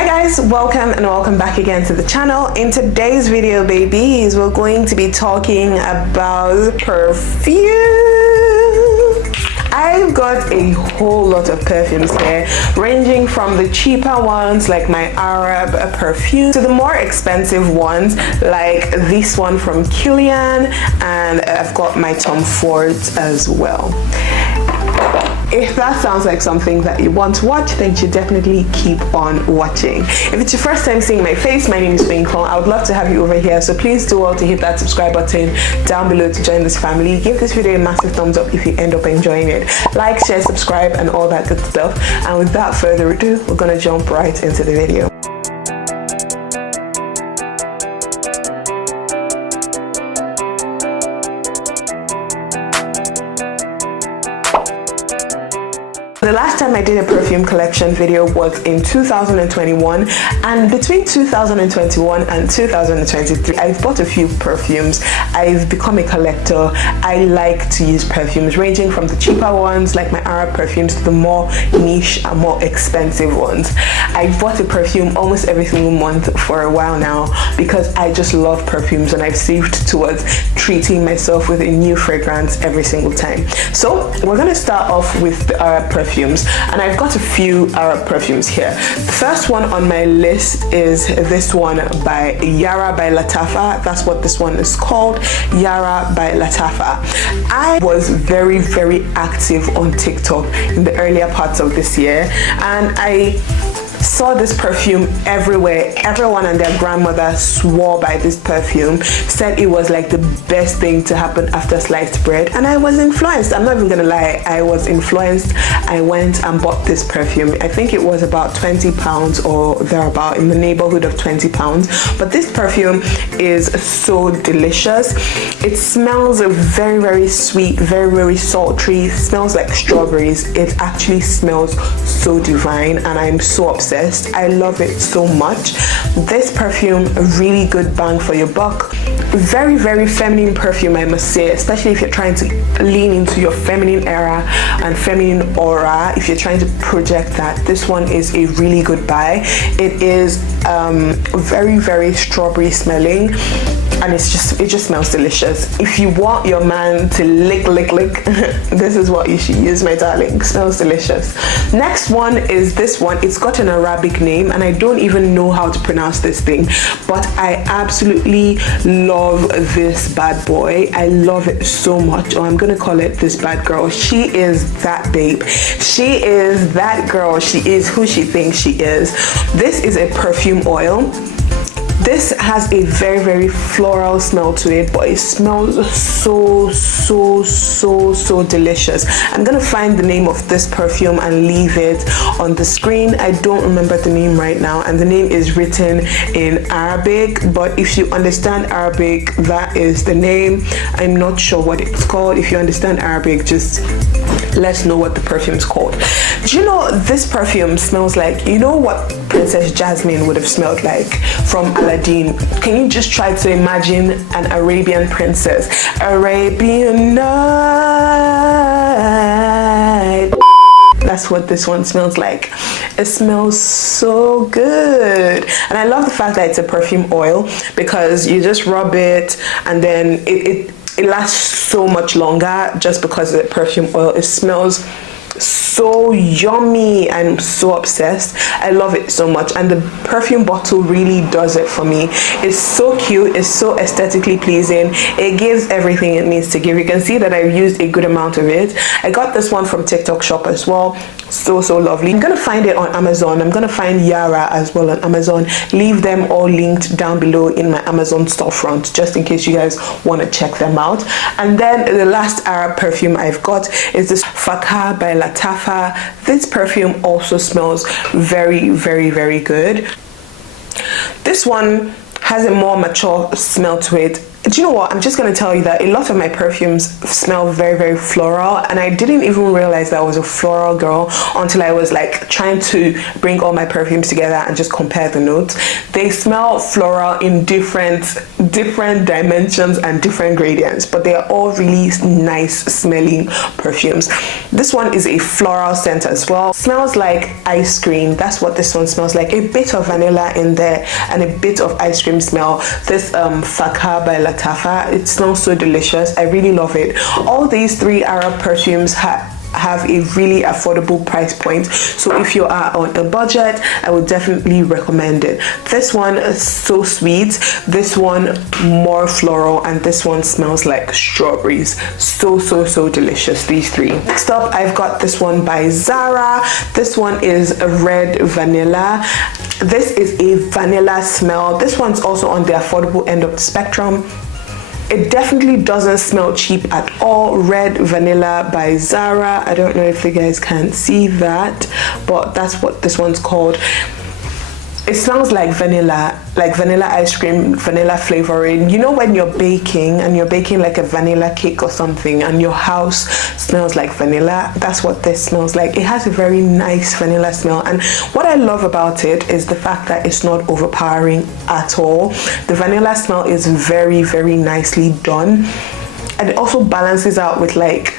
Hi guys, welcome back again to the channel. In today's video, babies, we're going to be talking about perfume. I've got a whole lot of perfumes here, ranging from the cheaper ones like my Arab perfume to the more expensive ones like this one from Kian, and I've got my Tom Fords as well. If that sounds like something that you want to watch, then you should definitely keep on watching. If it's your first time seeing my face, my name is Winkle. I would love to have you over here, so please do well to hit that subscribe button down below to join this family. Give this video a massive thumbs up if you end up enjoying it. Like, share, subscribe, and all that good stuff. And without further ado, we're gonna jump right into the video. The last time I did a perfume collection video was in 2021, and between 2021 and 2023 I've bought a few perfumes. I've become a collector. I like to use perfumes ranging from the cheaper ones like my Arab perfumes to the more niche and more expensive ones. I've bought a perfume almost every single month for a while now because I just love perfumes, and I've saved towards treating myself with a new fragrance every single time. So we're gonna start off with the Arab perfumes, and I've got a few Arab perfumes here. The first one on my list is this one by Yara by Latafa. That's what this one is called, Yara by Latafa. I was very active on TikTok in the earlier parts of this year, and I saw this perfume everywhere. Everyone and their grandmother swore by this perfume, said it was like the best thing to happen after sliced bread, and I was influenced. I'm not even gonna lie, I was influenced. I went and bought this perfume. I think it was about £20 or thereabout, in the neighborhood of £20. But this perfume is so delicious. It smells very sweet, very sultry. It smells like strawberries. It actually smells so divine, and I'm so obsessed. I love it so much. This perfume, a really good bang for your buck. Very feminine perfume, I must say, especially if you're trying to lean into your feminine era and feminine aura. If you're trying to project that, this one is a really good buy. It is very strawberry smelling, and it just smells delicious. If you want your man to lick this is what you should use, my darling. Smells delicious. Next one is this one. It's got an Arabic name, and I don't even know how to pronounce this thing, but I absolutely love this bad boy. I love it so much. Or I'm gonna call it this bad girl. She is that babe. She is that girl. She is who she thinks she is. This is a perfume oil. This has a very floral smell to it, but it smells so delicious. I'm gonna find the name of this perfume and leave it on the screen. I don't remember the name right now, and the name is written in Arabic, but if you understand Arabic, that is the name. I'm not sure what it's called. If you understand Arabic, just let's know what the perfume is called. Do you know this perfume smells like, you know what Princess Jasmine would have smelled like from Aladdin? Can you just try to imagine an Arabian princess? Arabian night. That's what this one smells like. It smells so good, and I love the fact that it's a perfume oil because you just rub it and then it lasts so much longer just because of the perfume oil. It smells so yummy. I'm so obsessed. I love it so much, and the perfume bottle really does it for me. It's so cute. It's so aesthetically pleasing. It gives everything it needs to give. You can see that I've used a good amount of it. I got this one from TikTok shop as well. So lovely. I'm gonna find it on Amazon. I'm gonna find Yara as well on Amazon. Leave them all linked down below in my Amazon storefront, just in case you guys want to check them out. And then the last Arab perfume I've got is this Fakha by Latafa. This perfume also smells very good. This one has a more mature smell to it. Do you know what? I'm just going to tell you that a lot of my perfumes smell very, very floral, and I didn't even realize that I was a floral girl until I was like trying to bring all my perfumes together and just compare the notes. They smell floral in different dimensions and different gradients, but they are all really nice smelling perfumes. This one is a floral scent as well. Smells like ice cream. That's what this one smells like. A bit of vanilla in there and a bit of ice cream smell. This Fakar by Latafa, it smells so delicious. I really love it. All these three Arab perfumes have a really affordable price point, so if you are on a budget, I would definitely recommend it. This one is so sweet, this one more floral, and this one smells like strawberries. So delicious, these three. Next up, I've got this one by Zara. This one is a red vanilla. This is a vanilla smell. This one's also on the affordable end of the spectrum. It definitely doesn't smell cheap at all. Red vanilla by Zara. I don't know if you guys can see that, but that's what this one's called. It smells like vanilla ice cream, vanilla flavoring. You know when you're baking and you're baking like a vanilla cake or something and your house smells like vanilla? That's what this smells like. It has a very nice vanilla smell, and what I love about it is the fact that it's not overpowering at all. The vanilla smell is very, very nicely done, and it also balances out with like,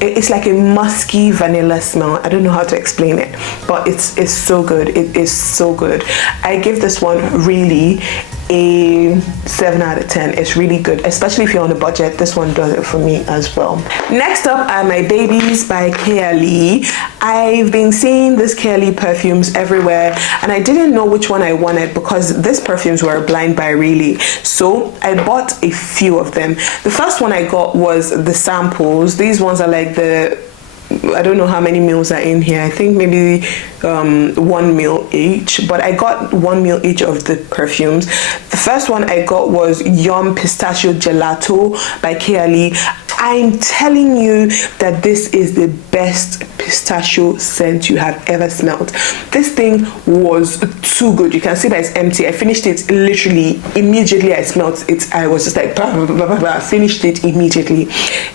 it's like a musky vanilla smell. I don't know how to explain it, but it's so good. It is so good. I give this one really a 7 out of 10. It's really good, especially if you're on a budget. This one does it for me as well. Next up are my babies by Kian PR. I've been seeing this Kian PR perfumes everywhere, and I didn't know which one I wanted because these perfumes were a blind buy really. So I bought a few of them. The first one I got was the samples. These ones are like I don't know how many mils are in here. I think maybe 1 mil each, but I got 1 mil each of the perfumes. The first one I got was Yum Pistachio Gelato by Kian PR. I'm telling you that this is the best pistachio scent you have ever smelled. This thing was too good. You can see that it's empty. I finished it literally immediately I smelled it. I was just like I finished it immediately.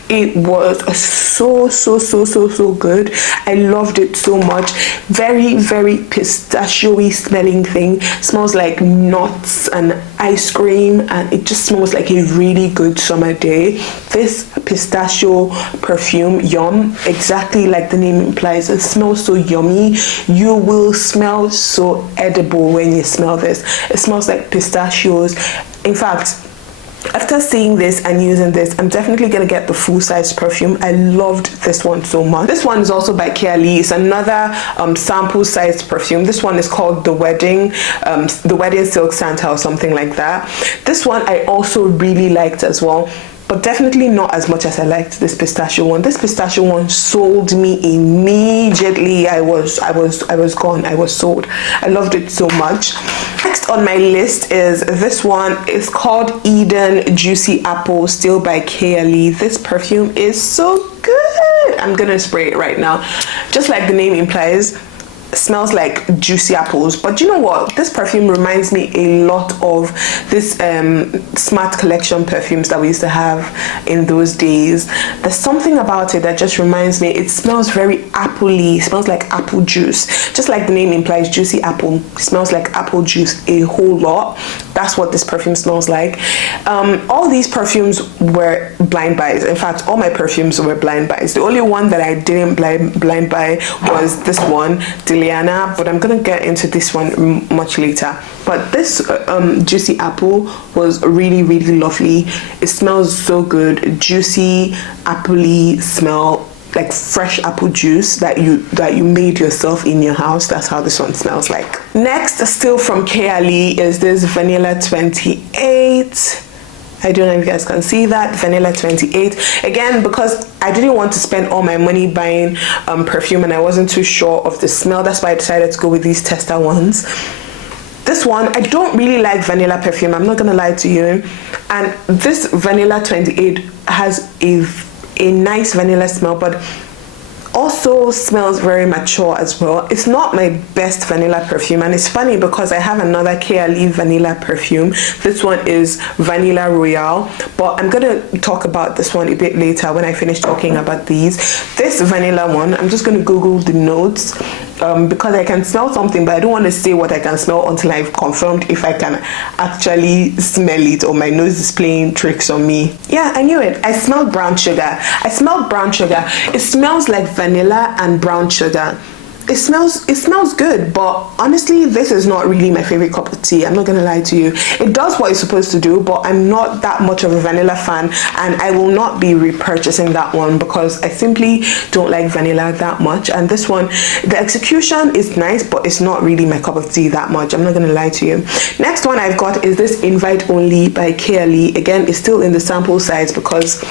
It was so good. I loved it so much. Very, very pistachio-y smelling thing. Smells like nuts and ice cream, and it just smells like a really good summer day. This pistachio perfume, Yum, exactly like the name implies, it smells so yummy. You will smell so edible when you smell this. It smells like pistachios. In fact, after seeing this and using this, I'm definitely gonna get the full size perfume. I loved this one so much. This one is also by Kian PR. It's another sample sized perfume. This one is called the wedding silk Santa or something like that. This one I also really liked as well, but definitely not as much as I liked this pistachio one. This pistachio one sold me immediately. I was gone. I was sold. I loved it so much. Next on my list is this one. It's called Eden Juicy Apple, still by Kian PR. This perfume is so good. I'm gonna spray it right now. Just like the name implies, smells like juicy apples. But you know what, this perfume reminds me a lot of this Smart Collection perfumes that we used to have in those days. There's something about it that just reminds me, it smells very appley, smells like apple juice, just like the name implies, juicy apple. It smells like apple juice a whole lot. That's what this perfume smells like. All these perfumes were blind buys. In fact, all my perfumes were blind buys. The only one that I didn't blind buy was this one, Liana, but I'm gonna get into this one much later. But this juicy apple was really, really lovely. It smells so good. Juicy, appley smell, like fresh apple juice that you made yourself in your house. That's how this one smells like. Next, still from Kian PR, is this Vanilla 28. I don't know if you guys can see that, Vanilla 28. Again, because I didn't want to spend all my money buying perfume and I wasn't too sure of the smell, that's why I decided to go with these tester ones. This one, I don't really like vanilla perfume, I'm not gonna lie to you. And this Vanilla 28 has a nice vanilla smell, but Also smells very mature as well. It's not my best vanilla perfume, and it's funny because I have another KLE vanilla perfume. This one is Vanilla Royale, but I'm gonna talk about this one a bit later when I finish talking about these. This vanilla one, I'm just gonna Google the notes because I can smell something, but I don't want to say what I can smell until I've confirmed if I can actually smell it or my nose is playing tricks on me. Yeah, I knew it. I smelled brown sugar. I smelled brown sugar. It smells like vanilla and brown sugar. It smells good, but honestly, this is not really my favorite cup of tea. I'm not gonna lie to you. It does what it's supposed to do, but I'm not that much of a vanilla fan, and I will not be repurchasing that one because I simply don't like vanilla that much. And this one, the execution is nice, but it's not really my cup of tea that much. I'm not gonna lie to you. Next one I've got is this Invite Only by KLE. Again, it's still in the sample size because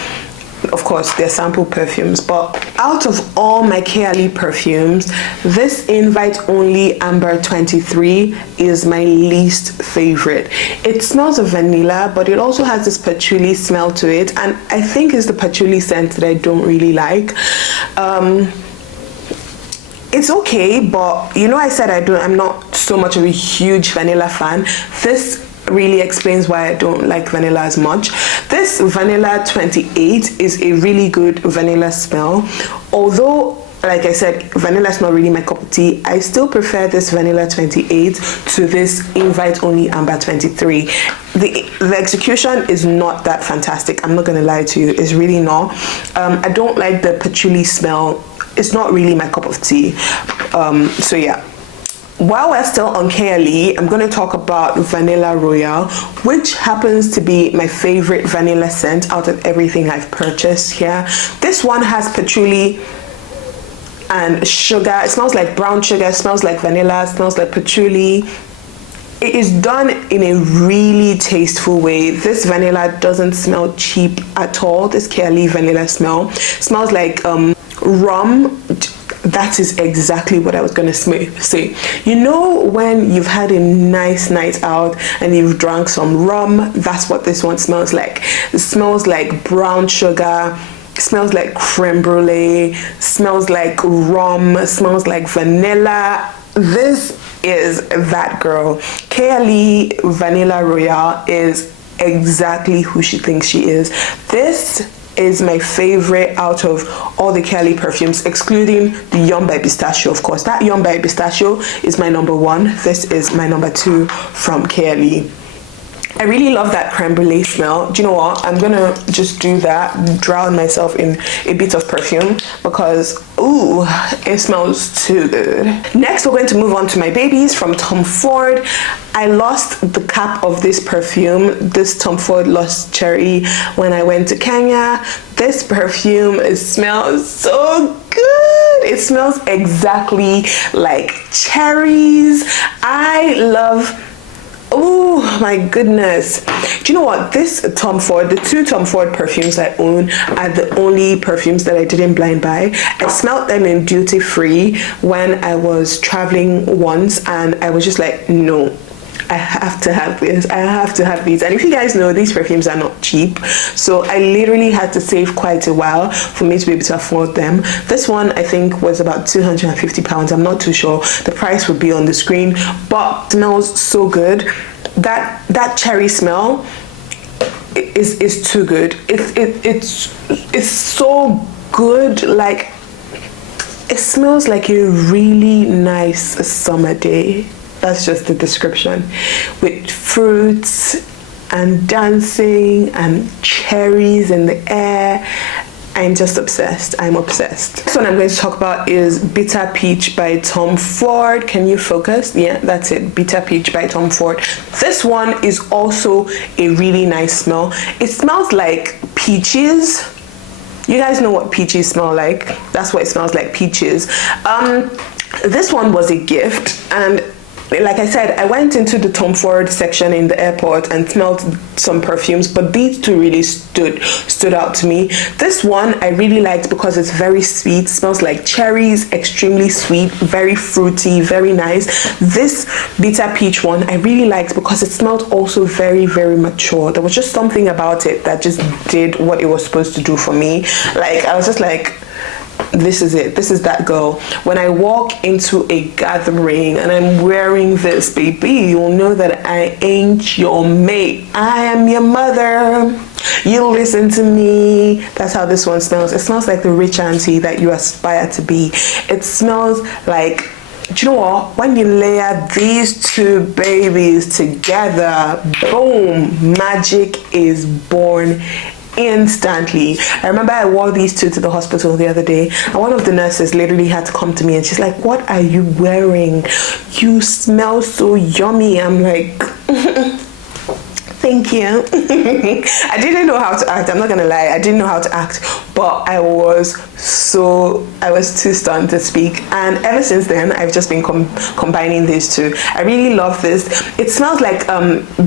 of course they're sample perfumes, but out of all my KLE perfumes, this Invite Only Amber 23 is my least favorite. It smells of vanilla, but it also has this patchouli smell to it, and I think it's the patchouli scent that I don't really like. It's okay, but you know, I said I'm not so much of a huge vanilla fan. This really explains why I don't like vanilla as much. This Vanilla 28 is a really good vanilla smell, although like I said, vanilla is not really my cup of tea. I still prefer this Vanilla 28 to this Invite Only Amber 23. The execution is not that fantastic, I'm not gonna lie to you. It's really not. I don't like the patchouli smell. It's not really my cup of tea. So yeah. While we're still on KLE, I'm going to talk about Vanilla Royale, which happens to be my favorite vanilla scent out of everything I've purchased here. This one has patchouli and sugar. It smells like brown sugar, it smells like vanilla, it smells like patchouli. It is done in a really tasteful way. This vanilla doesn't smell cheap at all. This KLE vanilla smells like rum. That is exactly what I was gonna say. You know, when you've had a nice night out and you've drank some rum, that's what this one smells like. It smells like brown sugar, smells like creme brulee, smells like rum, smells like vanilla. This is that girl. KLE Vanilla Royale is exactly who she thinks she is. This is my favorite out of all the KLE perfumes, excluding the Yum by Pistachio, of course. That Yum by Pistachio is my number one. This is my number two from KLE. I really love that creme brulee smell. Do you know what? I'm gonna just do that, drown myself in a bit of perfume because, ooh, it smells too good. Next, we're going to move on to my babies from Tom Ford. I lost the cap of this perfume, this Tom Ford Lost Cherry, when I went to Kenya. This perfume, it smells so good. It smells exactly like cherries. I love, oh my goodness. Do you know what? This Tom Ford, the two Tom Ford perfumes I own are the only perfumes that I didn't blind buy. I smelled them in duty free when I was traveling once, and I was just like, no, I have to have this. I have to have these. And if you guys know, these perfumes are not cheap, so I literally had to save quite a while for me to be able to afford them. This one I think was about £250. I'm not too sure. The price would be on the screen, but it smells so good. That cherry smell is too good. It's so good. Like, it smells like a really nice summer day. That's just the description, with fruits and dancing and cherries in the air. I'm just obsessed. I'm obsessed. This one I'm going to talk about is Bitter Peach by Tom Ford. Can you focus? Yeah, that's it. Bitter Peach by Tom Ford. This one is also a really nice smell. It smells like peaches. You guys know what peaches smell like. That's what it smells like, peaches. This one was a gift, and like I said, I went into the Tom Ford section in the airport and smelled some perfumes, but these two really stood out to me. This one I really liked because it's very sweet, smells like cherries, extremely sweet, very fruity, very nice. This Bitter Peach one I really liked because it smelled also very, very mature. There was just something about it that just did what it was supposed to do for me. Like, I was just like, this is it. This is that girl. When I walk into a gathering and I'm wearing this, baby, you'll know that I ain't your mate. I am your mother. You listen to me. That's how this one smells. It smells like the rich auntie that you aspire to be. It smells like, do you know what? When you layer these two babies together, boom, magic is born instantly. I remember I wore these two to the hospital the other day, and one of the nurses literally had to come to me and she's like, what are you wearing? You smell so yummy. I'm like, thank you. I didn't know how to act. I'm not gonna lie, I didn't know how to act, but I was too stunned to speak. And ever since then, I've just been combining these two. I really love this. It smells like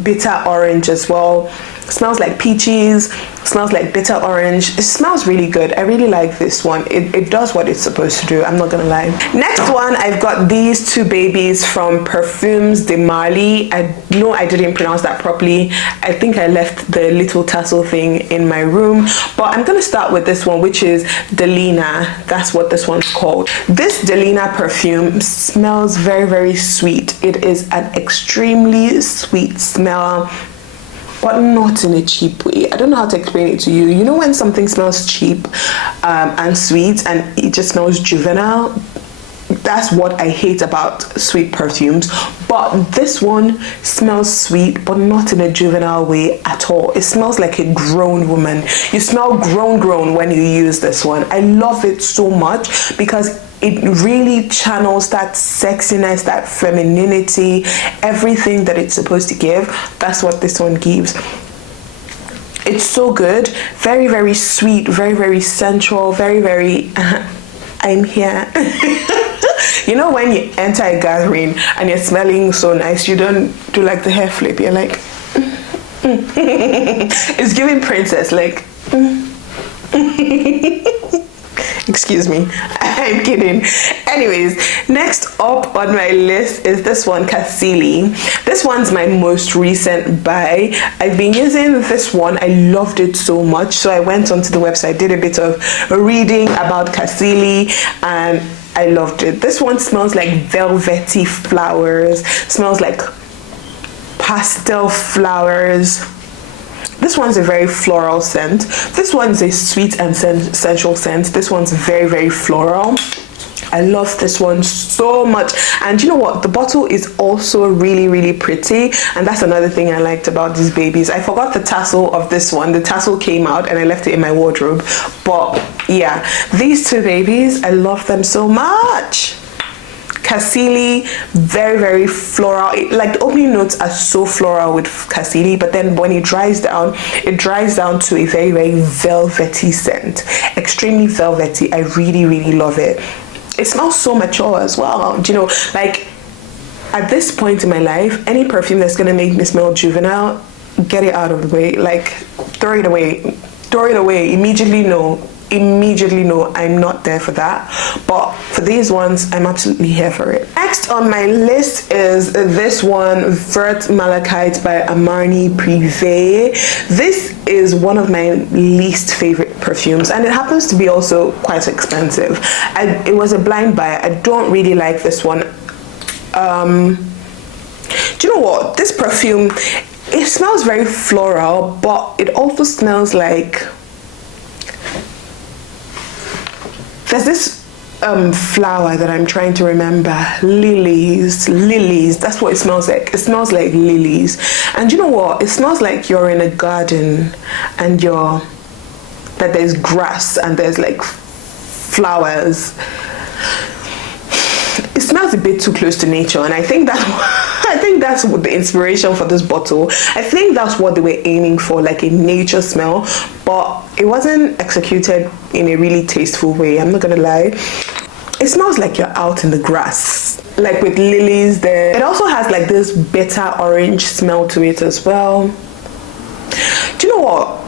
bitter orange as well. It smells like peaches, smells like bitter orange. It smells really good. I really like this one. It does what it's supposed to do, I'm not gonna lie. Next one, I've got these two babies from Perfumes de Marly. I know I didn't pronounce that properly. I think I left the little tassel thing in my room, but I'm gonna start with this one, which is Delina. That's what this one's called. This Delina perfume smells very, very sweet. It is an extremely sweet smell, but not in a cheap way. I don't know how to explain it to you. You know when something smells cheap and sweet and it just smells juvenile? That's what I hate about sweet perfumes. But this one smells sweet, but not in a juvenile way at all. It smells like a grown woman. You smell grown when you use this one. I love it so much because it really channels that sexiness, that femininity, everything that it's supposed to give. That's what this one gives. It's so good. Very, very sweet, very, very sensual, very, very I'm here. You know when you enter a gathering and you're smelling so nice, you don't do like the hair flip. You're like, it's giving princess, like, excuse me, I'm kidding. Anyways, next up on my list is this one, Cassili. This one's my most recent buy. I've been using this one. I loved it so much, so I went onto the website, did a bit of reading about Cassili, and I loved it. This one smells like velvety flowers, smells like pastel flowers. This one's a very floral scent. This one's a sweet and sensual scent. This one's very, very floral. I love this one so much. And you know what? The bottle is also really, really pretty. And that's another thing I liked about these babies. I forgot the tassel of this one. The tassel came out and I left it in my wardrobe. But yeah, these two babies, I love them so much. Cassili, very, very floral. Like the opening notes are so floral with Cassili, but then when it dries down to a very, very velvety scent. Extremely velvety. I really, really love it. It smells so mature as well. Do you know, like at this point in my life, any perfume that's gonna make me smell juvenile, get it out of the way. Like throw it away. Immediately no, I'm not there for that. But for these ones, I'm absolutely here for it. Next on my list is this one, Vert Malachite by Amari PR. This is one of my least favorite perfumes, and it happens to be also quite expensive. It was a blind buy. I don't really like this one. Do you know what? This perfume, it smells very floral, but it also smells like, there's this flower that I'm trying to remember. Lilies, that's what it smells like. It smells like lilies. And you know what? It smells like you're in a garden and that there's grass and there's like flowers. It smells a bit too close to nature, and I think that's what the inspiration for this bottle. I think that's what they were aiming for, like a nature smell, but it wasn't executed in a really tasteful way. I'm not gonna lie. It smells like you're out in the grass, like with lilies there. It also has like this bitter orange smell to it as well. Do you know what?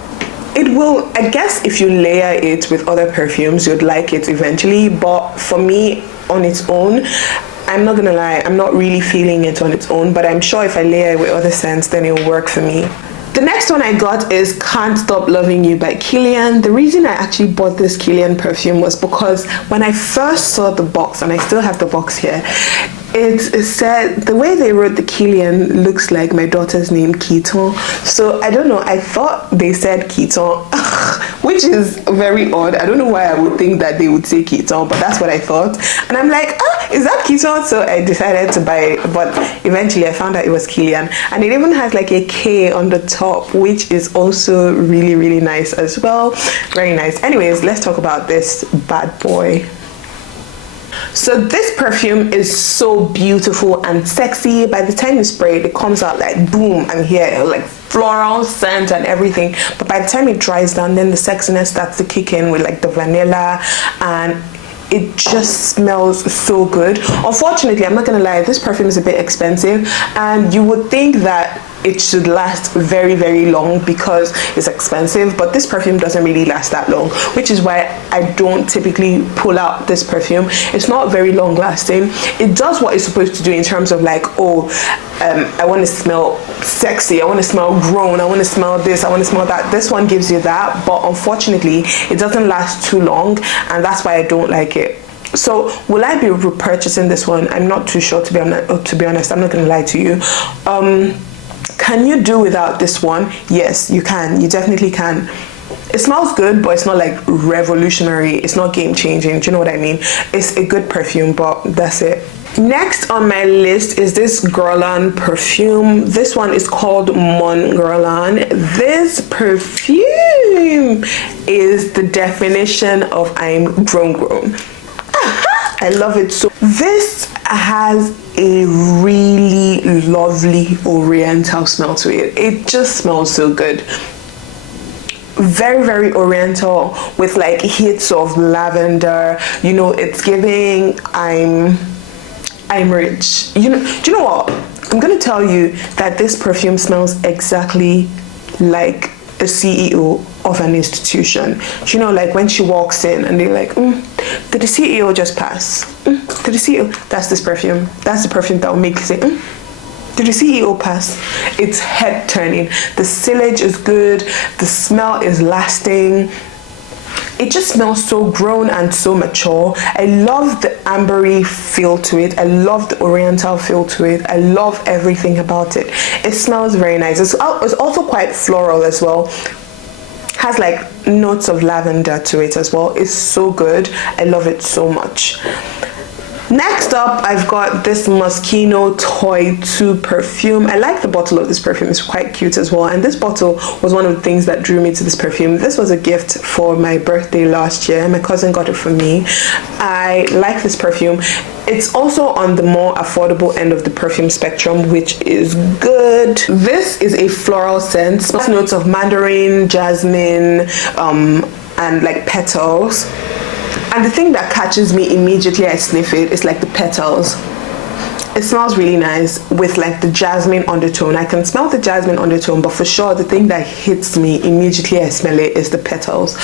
It will, I guess if you layer it with other perfumes, you'd like it eventually, but for me, on its own, I'm not gonna lie, I'm not really feeling it on its own, but I'm sure if I layer it with other scents, then it'll work for me. The next one I got is Can't Stop Loving You by Kilian. The reason I actually bought this Kilian perfume was because when I first saw the box, and I still have the box here, it said, the way they wrote the Kilian looks like my daughter's name, Keaton. So I don't know, I thought they said Keaton, which is very odd. I don't know why I would think that they would say Keaton, but that's what I thought. And I'm like, is that Keaton? So I decided to buy it, but eventually I found out it was Kilian. And it even has like a K on the top, which is also really, really nice as well. Very nice. Anyways, let's talk about this bad boy. So this perfume is so beautiful and sexy. By the time you spray it, it comes out like boom, and here like floral scent and everything. But by the time it dries down, then the sexiness starts to kick in with like the vanilla, and it just smells so good. Unfortunately, I'm not gonna lie, this perfume is a bit expensive, and you would think that it should last very, very long because it's expensive, but this perfume doesn't really last that long, which is why I don't typically pull out this perfume. It's not very long lasting. It does what it's supposed to do in terms of like, I want to smell sexy, I want to smell grown, I want to smell this, I want to smell that. This one gives you that, but unfortunately it doesn't last too long, and that's why I don't like it. So will I be repurchasing this one? I'm not too sure, to be honest. I'm not gonna lie to you. Can you do without this one? Yes, you can. You definitely can. It smells good, but it's not like revolutionary. It's not game changing. Do you know what I mean? It's a good perfume, but that's it. Next on my list is this Guerlain perfume. This one is called Mon Guerlain. This perfume is the definition of I'm grown. I love it so. This has a really lovely oriental smell to it. It just smells so good. Very, very oriental with like hits of lavender. You know, it's giving I'm rich. Do you know what? I'm gonna tell you that this perfume smells exactly like a CEO of an institution. You know, like when she walks in and they're like, did the CEO just pass? Did the CEO? That's this perfume. That's the perfume that will make you say, did the CEO pass? It's head turning. The sillage is good. The smell is lasting. It just smells so grown and so mature. I love the ambery feel to it. I love the oriental feel to it. I love everything about it. It smells very nice. It's also quite floral as well. Has like notes of lavender to it as well. It's so good. I love it so much. Next up, I've got this Mosino Toy 2 perfume. I like the bottle of this perfume. It's quite cute as well. And this bottle was one of the things that drew me to this perfume. This was a gift for my birthday last year. My cousin got it for me. I like this perfume. It's also on the more affordable end of the perfume spectrum, which is good. This is a floral scent. Smells notes of mandarin, jasmine, and like petals. And the thing that catches me immediately I sniff it is like the petals. It smells really nice with like the jasmine undertone. I can smell the jasmine undertone, but for sure the thing that hits me immediately I smell it is the petals.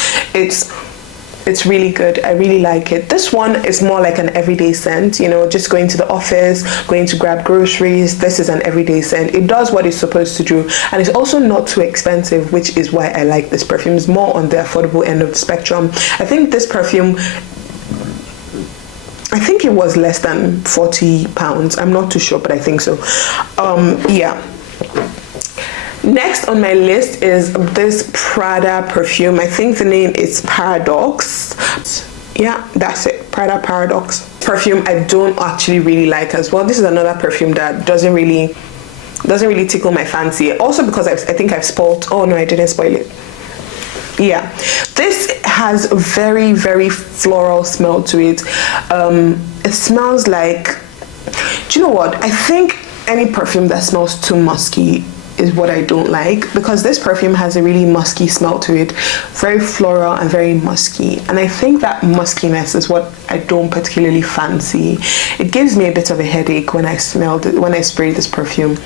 It's really good. I really like it. This one is more like an everyday scent, you know, just going to the office, going to grab groceries. This is an everyday scent. It does what it's supposed to do, and it's also not too expensive, which is why I like this perfume. It's more on the affordable end of the spectrum. I think this perfume, I think it was less than £40. I'm not too sure, but I think so. Yeah. Next on my list is this Prada perfume. I think the name is Paradox. Yeah, that's it. Prada Paradox perfume. I don't actually really like as well. This is another perfume that doesn't really tickle my fancy. Also because I think I've spoiled. Oh no, I didn't spoil it. Yeah, this has a very, very floral smell to it. It smells like, do you know what? I think any perfume that smells too musky is what I don't like, because this perfume has a really musky smell to it, very floral and very musky, and I think that muskiness is what I don't particularly fancy. It gives me a bit of a headache when I spray this perfume,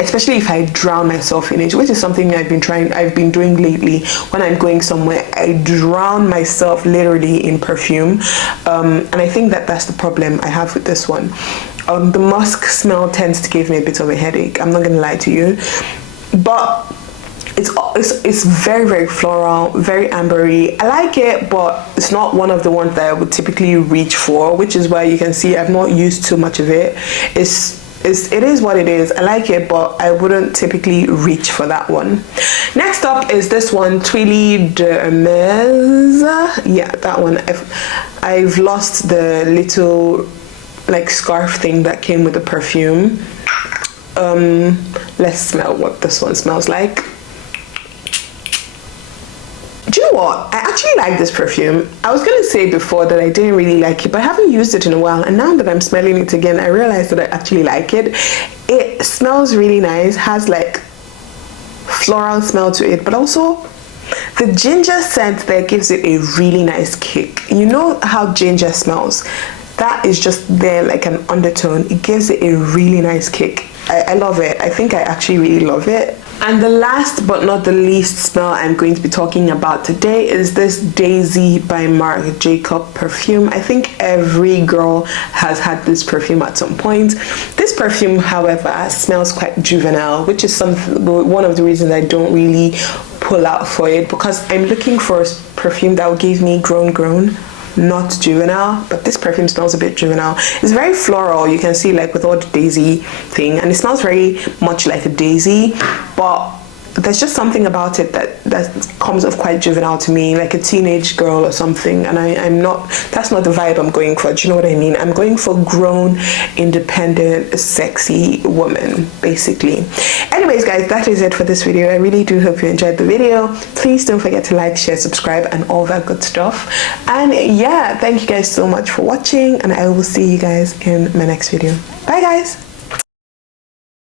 especially if I drown myself in it, which is something I've been doing lately. When I'm going somewhere, I drown myself literally in perfume, and I think that that's the problem I have with this one. The musk smell tends to give me a bit of a headache. I'm not gonna lie to you, but it's very, very floral, very ambery. I like it, but it's not one of the ones that I would typically reach for, which is why you can see I've not used too much of it. It is what it is. I like it, but I wouldn't typically reach for that one. Next up is this one, Twily D. Yeah, that one. I've lost the little like scarf thing that came with the perfume. Let's smell what this one smells like. Do you know what? I actually like this perfume. I was gonna say before that I didn't really like it, but I haven't used it in a while, and now that I'm smelling it again, I realized that I actually like it. It smells really nice, has like floral smell to it, but also the ginger scent there gives it a really nice kick. You know how ginger smells? That is just there like an undertone. It gives it a really nice kick. I love it. I think I actually really love it. And the last but not the least smell I'm going to be talking about today is this Daisy by Marc Jacob perfume. I think every girl has had this perfume at some point. This perfume, however, smells quite juvenile, which is one of the reasons I don't really pull out for it, because I'm looking for a perfume that will give me grown, not juvenile. But this perfume smells a bit juvenile. It's very floral, you can see, like with all the daisy thing, and it smells very much like a daisy, but there's just something about it that comes off quite juvenile to me, like a teenage girl or something, and that's not the vibe I'm going for. Do you know what I mean? I'm going for grown, independent, sexy woman, basically. Anyways guys, that is it for this video. I really do hope you enjoyed the video. Please don't forget to like, share, subscribe, and all that good stuff. And yeah, thank you guys so much for watching, and I will see you guys in my next video. Bye guys.